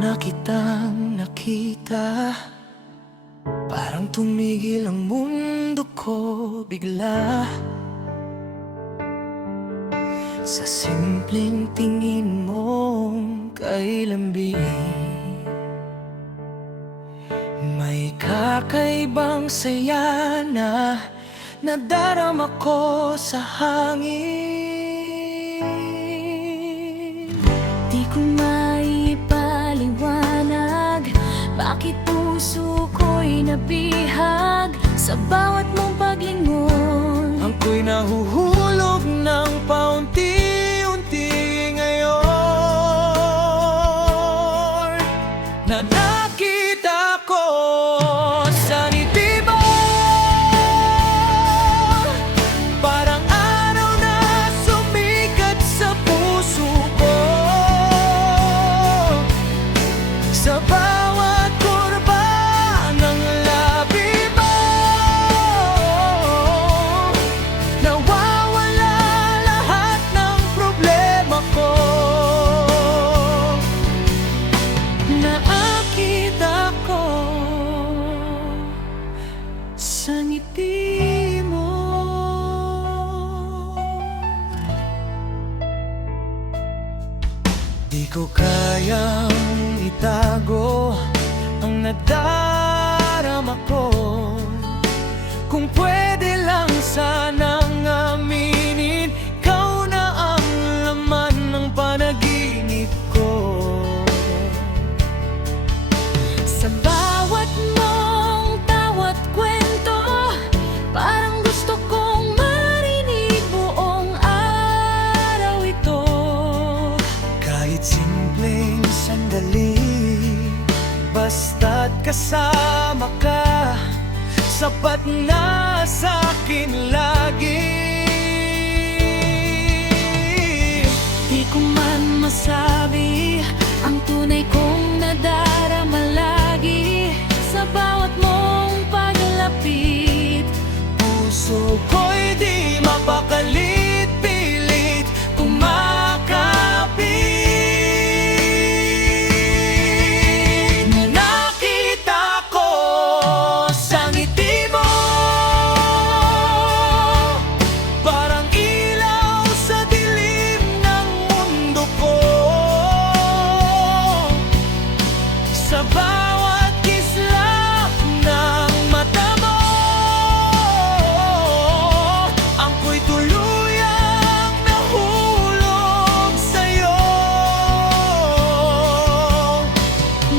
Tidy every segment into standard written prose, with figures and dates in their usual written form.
na kitang nakita, parang tumigil ang mundo ko bigla. Sa simpleng tingin mong kay lambing, may kakaibang saya na nadarama ko sa hangin. Di ko maipaliwanag bakit puso ko'y nabihag sa bawat mong paglingon. Ako'y nahuhulog ng paunti-unti ngayon, na nakita ko sa ngiti mo, parang araw na sumikat sa puso ko. Sa bawat kurba ng labi mo, nawawala lahat ng problema ko. Nakita ko sa ngiti mo. Di ko kayang itago ang nadarama ko. Kung pwede lang sanang aminin, ikaw na ang laman ng panaginip ko. Sa bawat mong tawat kwento, parang gusto kong marinig buong araw ito. Kahit simpleng sandali, basta't kasama ka, sapat na sa'kin lagi. Di ko man masabi ang tunay kong nadarama lagi sa bawat mong paglapit. Puso ko'y di mapakalit, pilit kumakapit. Nakita ko sa ngiti mo, parang ilaw sa dilim ng mundo ko. Sa bawat kislap ng mata mo, ako'y tuluyang nahulog sa'yo.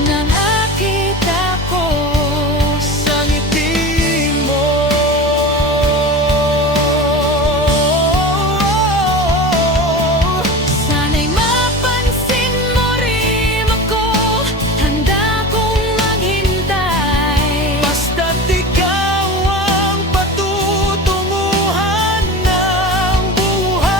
Na nakita ko Sa ngiti mo, sana'y mapansin mo rin ako, handa kong maghintay. basta't ikaw ang patutunguhan ng buhay.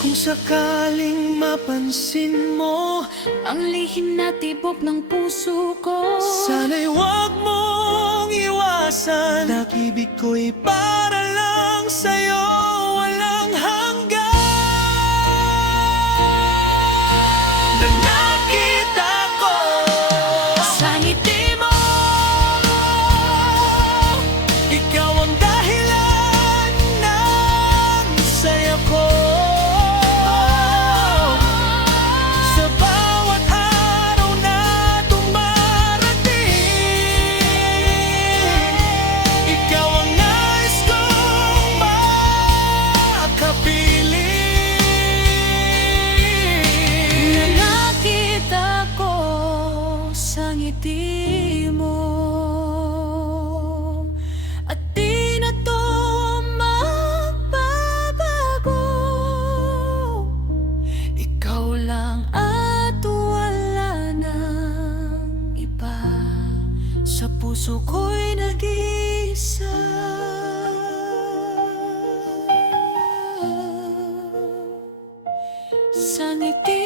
Kung sakaling mapansin mo, Ang lihim na tibok ng puso ko, sana'y huwag mong iwasan. Pag-ibig ko'y para lang sa'yo, walang hanggan. Na nakita ko sa ngiti mo, ikaw ang dahilan ng saya ko. Sa bawat araw na dumarating, ikaw ang nais kong na makapiling. nakita ko sa ngiti mo. At di na to magbabago, ikaw lang at wala nang iba. Sa puso ko'y nag-iisa. Sa ngiti